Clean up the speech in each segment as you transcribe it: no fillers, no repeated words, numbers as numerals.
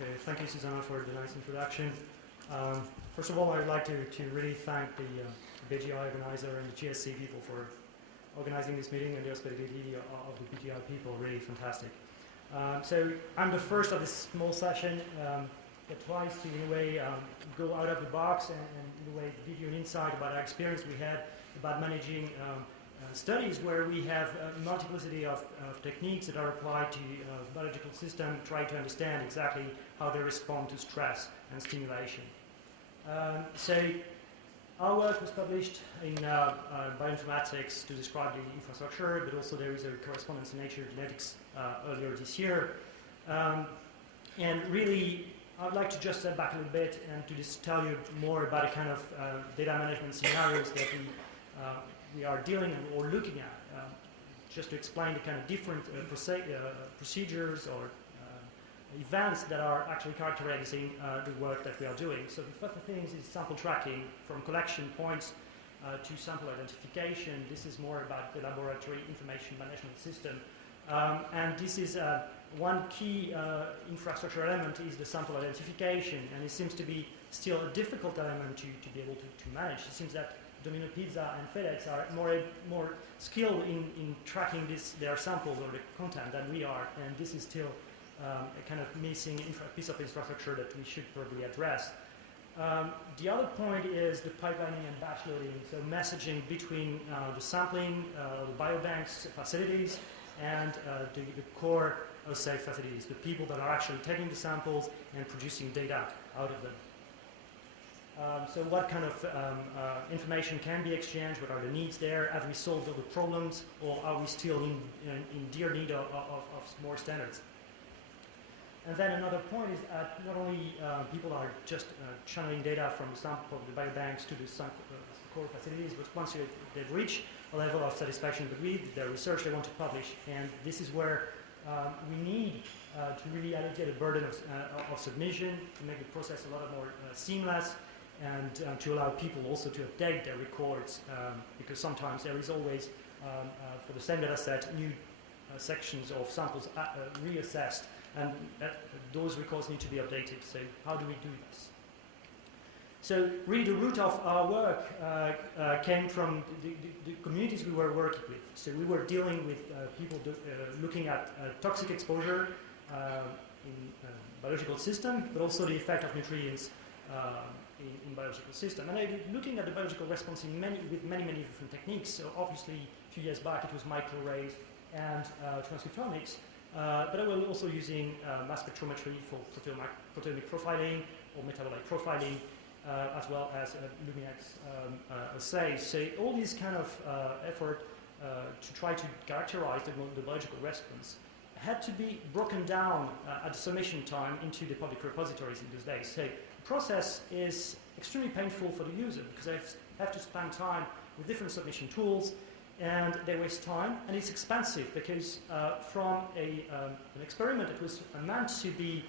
Okay, thank you, Susanna, for the nice introduction. First of all, I would like to really thank the BGI organizer and the GSC people for organizing this meeting and the hospitality of the BGI people, really fantastic. So I'm the first of this small session that tries to, in a way, go out of the box and in a way give you an insight about our experience we had about managing studies where we have a multiplicity of techniques that are applied to biological system, try to understand exactly how they respond to stress and stimulation. So our work was published in Bioinformatics to describe the infrastructure, but also there is a correspondence in Nature Genetics earlier this year. And really, I'd like to just step back a little bit and to just tell you more about the kind of data management scenarios that we are dealing or looking at, just to explain the kind of different procedures or events that are actually characterizing the work that we are doing. So the first thing is sample tracking from collection points to sample identification. This is more about the laboratory information management system. And this is one key infrastructure element is the sample identification, and it seems to be still a difficult element to be able to manage. It seems that Domino Pizza and FedEx are more skilled in tracking their samples or the content than we are, and this is still a kind of missing piece of infrastructure that we should probably address. The other point is the pipelining and batch loading, so messaging between the sampling, the biobanks facilities, and the core assay facilities, the people that are actually taking the samples and producing data out of them. So what kind of information can be exchanged? What are the needs there? Have we solved all the problems, or are we still in dear need of more standards? And then another point is that not only people are just channeling data from the sample of the biobanks to the core facilities, but once they've reached a level of satisfaction with their research, they want to publish. And this is where we need to really allocate a burden of submission to make the process a lot more seamless, and to allow people also to update their records, because sometimes there is always, for the same data set, new sections of samples reassessed, and those records need to be updated. So how do we do this? So really the root of our work came from the communities we were working with. So we were dealing with people looking at toxic exposure in biological system, but also the effect of nutrients in biological system. And looking at the biological response with many different techniques. So obviously a few years back it was microarrays and transcriptomics, but I was also using mass spectrometry for proteomic profiling or metabolite profiling, as well as Luminex assays. So all these kind of effort to try to characterize the biological response had to be broken down at the submission time into the public repositories in those days. So the process is extremely painful for the user because they have to spend time with different submission tools, and they waste time, and it's expensive because from an experiment that was meant to be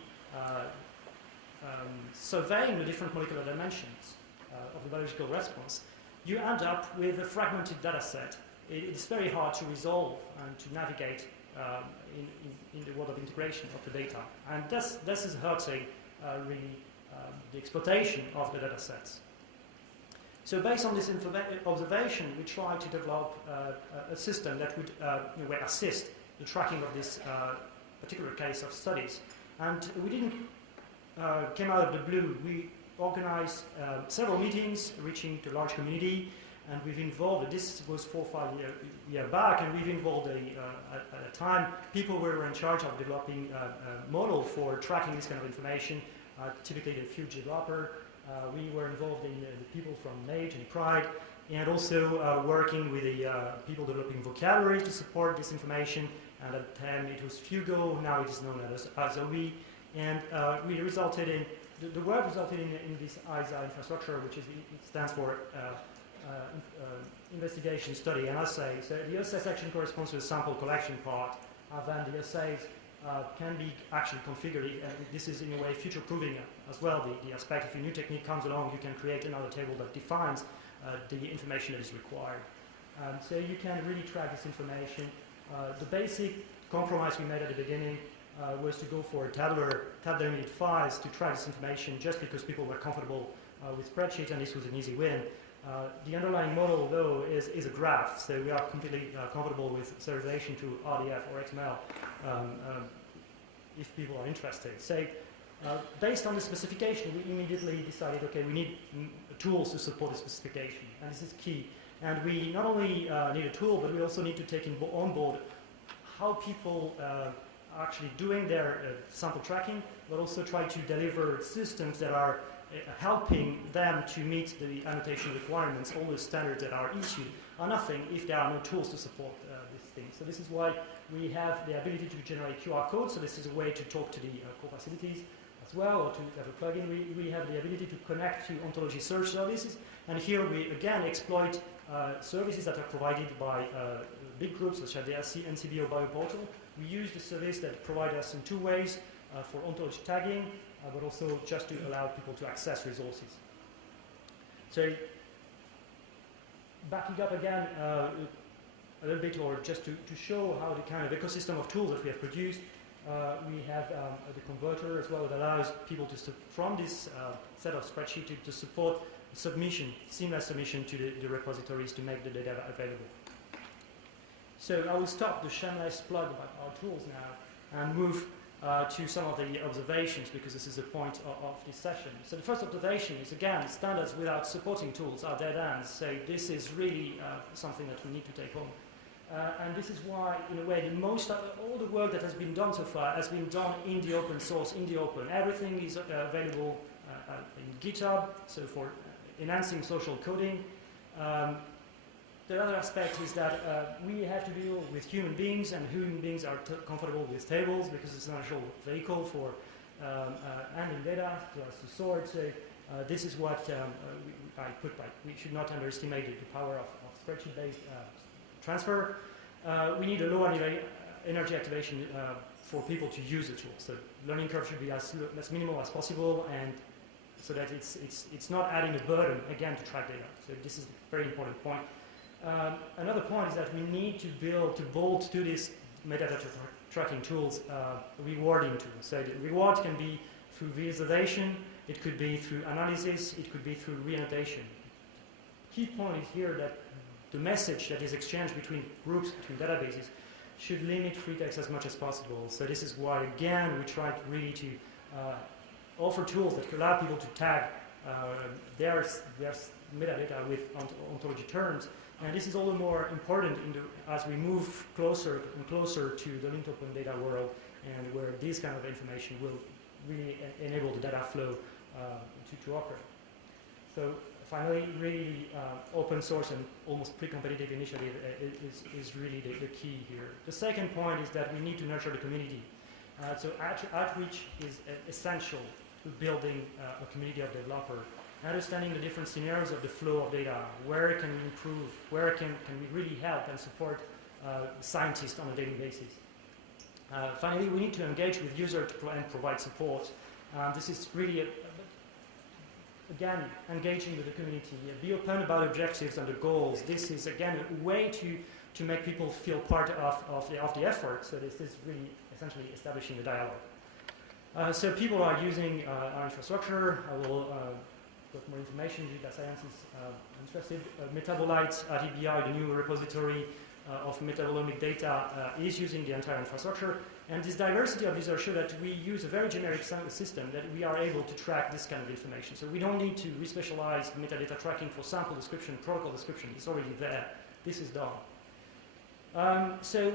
surveying the different molecular dimensions of the biological response, you end up with a fragmented data set. It's very hard to resolve and to navigate in the world of integration of the data. And this is hurting really the exploitation of the data sets. So based on this observation, we tried to develop a system that would in a way assist the tracking of this particular case of studies. And we didn't came out of the blue. We organized several meetings reaching to a large community, and we've involved, this was 4 or 5 years back, and we've involved at a time people who were in charge of developing a model for tracking this kind of information, typically the Fuge developer. We were involved in the people from Mage and Pride, and also working with the people developing vocabulary to support this information. And at the time it was Fugo, now it is known as OE. And we resulted in, the work resulted in this ISA infrastructure, which is, it stands for investigation, study, and assay. So the assay section corresponds to the sample collection part, and then the assays can be actually configured. This is in a way future-proofing as well, the aspect. If a new technique comes along, you can create another table that defines the information that is required. So you can really track this information. The basic compromise we made at the beginning was to go for tab-delimited files to track this information just because people were comfortable with spreadsheets, and this was an easy win. The underlying model, though, is a graph, so we are completely comfortable with serialization to RDF or XML if people are interested. So, based on the specification, we immediately decided, okay, we need tools to support the specification, and this is key. And we not only need a tool, but we also need to take on board how people are actually doing their sample tracking, but also try to deliver systems that are helping them to meet the annotation requirements. All the standards that are issued are nothing if there are no tools to support these things. So this is why we have the ability to generate QR codes. So this is a way to talk to the core facilities as well, or to have a plugin. We have the ability to connect to ontology search services. And here we again exploit services that are provided by big groups such as the NCBO Bioportal. We use the service that provide us in two ways, for ontology tagging, but also just to allow people to access resources. So, backing up again a little bit, or just to show how the kind of ecosystem of tools that we have produced, we have the converter as well that allows people to, from this set of spreadsheets, to support submission, seamless submission to the repositories to make the data available. So I will stop the shameless plug about our tools now and move to some of the observations, because this is the point of this session. So the first observation is, again, standards without supporting tools are dead ends. So this is really something that we need to take on. And this is why, in a way, all the work that has been done so far has been done in the open source, in the open. Everything is available in GitHub, so for enhancing social coding. The other aspect is that we have to deal with human beings, and human beings are comfortable with tables because it's a natural vehicle for handling data to sort. So this is what we should not underestimate the power of spreadsheet-based transfer. We need a low energy activation for people to use the tool. So learning curve should be as minimal as possible, and so that it's not adding a burden again to track data. So this is a very important point. Another point is that we need to bolt to these metadata tracking tools rewarding tools. So the reward can be through visualization, it could be through analysis, it could be through re-annotation. Key point is here that the message that is exchanged between groups, between databases, should limit free text as much as possible. So this is why, again, we try really to offer tools that allow people to tag their metadata with ontology terms. And this is all the more important as we move closer and closer to the linked open data world, and where this kind of information will really enable the data flow to operate. So finally, really open source and almost pre-competitive initiative is really the key here. The second point is that we need to nurture the community. So outreach is essential to building a community of developers. Understanding the different scenarios of the flow of data, where can we improve, where can we really help and support scientists on a daily basis. Finally, we need to engage with users and provide support. This is really, again, engaging with the community. Be open about objectives and the goals. This is, again, a way to make people feel part of the effort. So this is really essentially establishing a dialogue. So people are using our infrastructure. I will got more information. Data science is interested. Metabolites, RDBI, the new repository of metabolomic data, is using the entire infrastructure. And this diversity of users show that we use a very generic system that we are able to track this kind of information. So we don't need to re-specialize metadata tracking for sample description, protocol description. It's already there. This is done. So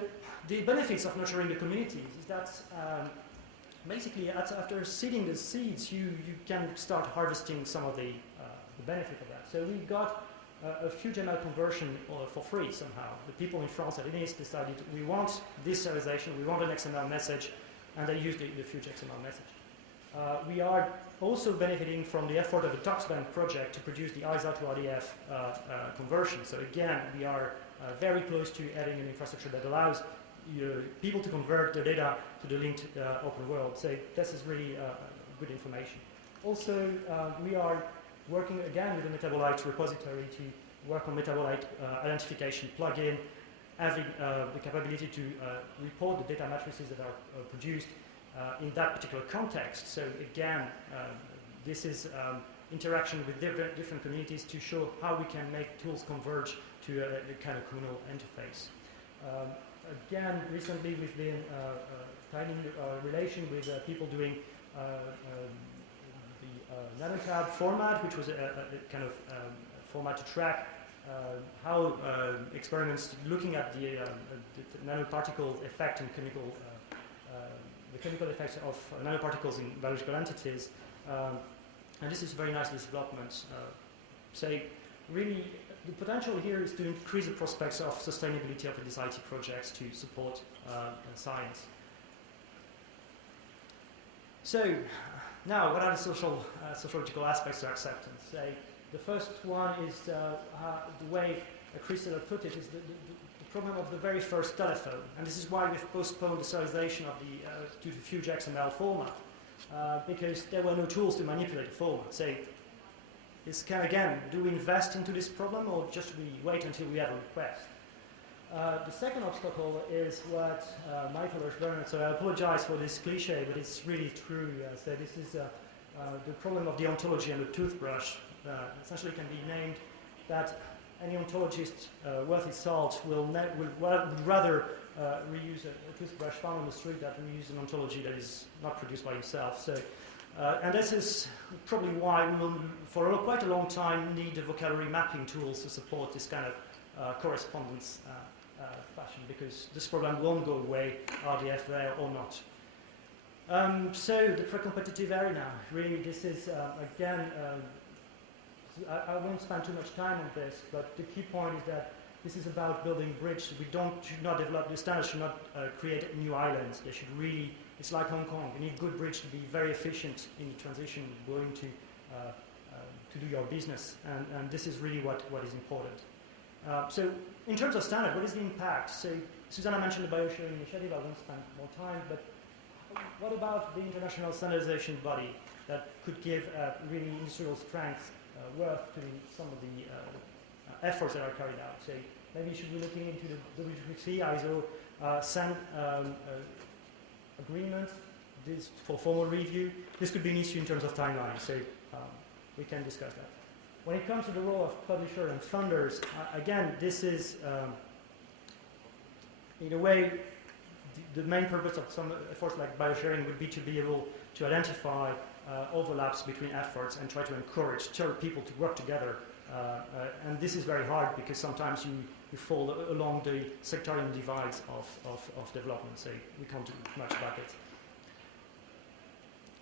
the benefits of nurturing the communities is that basically, after seeding the seeds, you can start harvesting some of the benefit of that. So we got a huge ML conversion for free somehow. The people in France at INIS decided we want this serialization, we want an XML message, and they used the huge XML message. We are also benefiting from the effort of the ToxBank project to produce the ISA to RDF conversion. So again, we are very close to adding an infrastructure that allows people to convert the data to the linked open world. So this is really good information. Also, we are working again with the Metabolite repository to work on metabolite identification plugin, having the capability to report the data matrices that are produced, in that particular context. So again, this is interaction with different communities to show how we can make tools converge to a kind of communal interface. Again, recently we've been finding a relation with people doing the nanotab format, which was a kind of format to track how experiments looking at the nanoparticle effect in chemical, the chemical effects of nanoparticles in biological entities. And this is very nice development. Say, really, the potential here is to increase the prospects of sustainability of these IT projects to support science. So, now, what are the sociological aspects of acceptance? Say, the first one is the way Chris put it is the problem of the very first telephone, and this is why we've postponed the serialization of the to the huge XML format, because there were no tools to manipulate the format. Say, it's kind of, again, do we invest into this problem or just we wait until we have a request? The second obstacle is what Michael Hirschberger, so I apologize for this cliche, but it's really true. So this is the problem of the ontology and the toothbrush. Essentially can be named that any ontologist worth his salt would rather reuse a toothbrush found on the street than reuse an ontology that is not produced by himself. So, and this is probably why we will, for quite a long time, need the vocabulary mapping tools to support this kind of correspondence fashion, because this problem won't go away, RDF there or not. So the pre-competitive arena, really this is, again, I won't spend too much time on this, but the key point is that this is about building bridge. We should not develop, the standards should not create new islands. They should really, it's like Hong Kong. You need good bridge to be very efficient in the transition, going to do your business. And this is really what is important. So in terms of standard, what is the impact? So Susanna mentioned the biosharing initiative. I won't spend more time, but what about the international standardization body that could give really industrial strength worth to some of the efforts that are carried out? So maybe you should be looking into the WWC ISO SAN agreement this for formal review. This could be an issue in terms of timeline, so we can discuss that. When it comes to the role of publisher and funders, again, this is, in a way, the main purpose of some efforts like biosharing would be to be able to identify overlaps between efforts and try to encourage people to work together. And this is very hard because sometimes you fall along the sectarian divides of development, so we can't do much about it.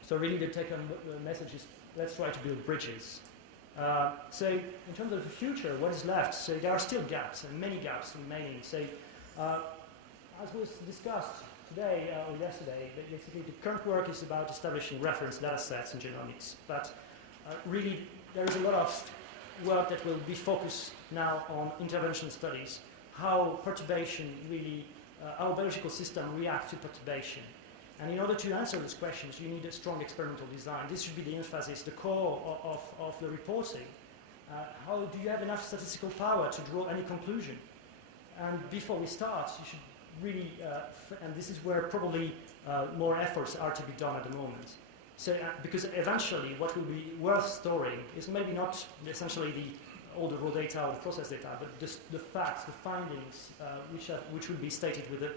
So really the take-home message is let's try to build bridges. So in terms of the future, what is left? So there are still gaps, and many gaps remaining. So as was discussed today or yesterday, basically the current work is about establishing reference data sets in genomics. But really there is a lot of work that will be focused now on intervention studies, how perturbation really, how a biological system reacts to perturbation. And in order to answer these questions, you need a strong experimental design. This should be the emphasis, the core of the reporting. How do you have enough statistical power to draw any conclusion? And before we start, you should really, and this is where probably more efforts are to be done at the moment. So, because eventually what will be worth storing is maybe not essentially all the raw data or the process data, but just the facts, the findings, which will be stated with the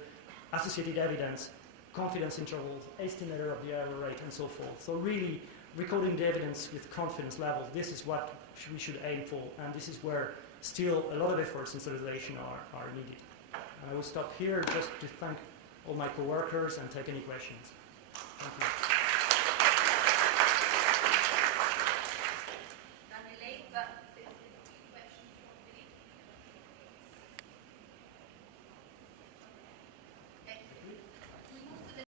associated evidence, confidence intervals, estimator of the error rate, and so forth. So really recording the evidence with confidence levels, this is what we should aim for, and this is where still a lot of efforts in standardization are needed. And I will stop here just to thank all my co-workers and take any questions. Thank you.